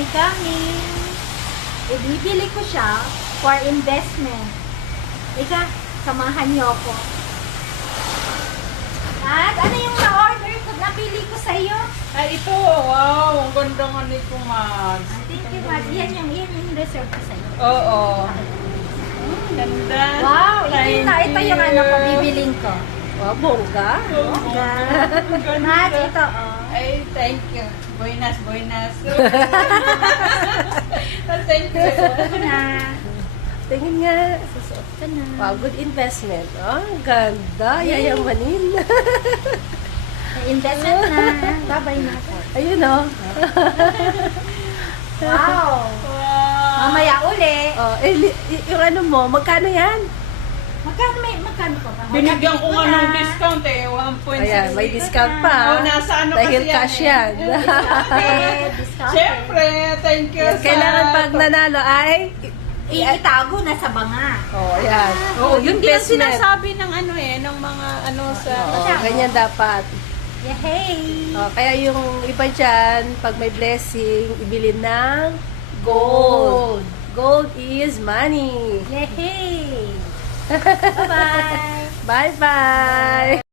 marami kami. Ibibili ko siya for investment. Ika, samahan niyo ako. At ano yung na-order ko, napili ko sa iyo? Ay, ito. Wow, ang ganda nga nito, Mads. Thank you, Mad. Yan yung reserve ko sa iyo. Oo. Ganda. Wow, Thank ito yung ano ko, bibiling ko. Wow, bongga. Bongga. Ganda. Mad, ito, oh. Ay, thank you. Buenas, buenas. Thank you. Ito na. Tingin nga. Susuot ko na. Wow, good investment. Oh, ang ganda. Yayamanin. May investment na. Babay na ako. Ayun, oh. Wow. Wow. Mamaya uli. Oh, yung ano mo, magkano yan? Magkano pa ba? Binigyan ko nga na. ng discount eh. 1.6. Ayan, may discount pa. Oh, nasa ano Dahil kasi yan cash eh. yan. Discount. Siyempre, thank you Kailangan pag nanalo ay... Itago na sa banga. Oh, ayan. Oh, Good yun din ang investment. sinasabi ng ano eh, ng mga ano sa... Oo, ganyan dapat. Yay! Oh, kaya yung iba dyan, pag may blessing, ibili ng gold. Gold is money. Yay! Bye-bye! Bye-bye!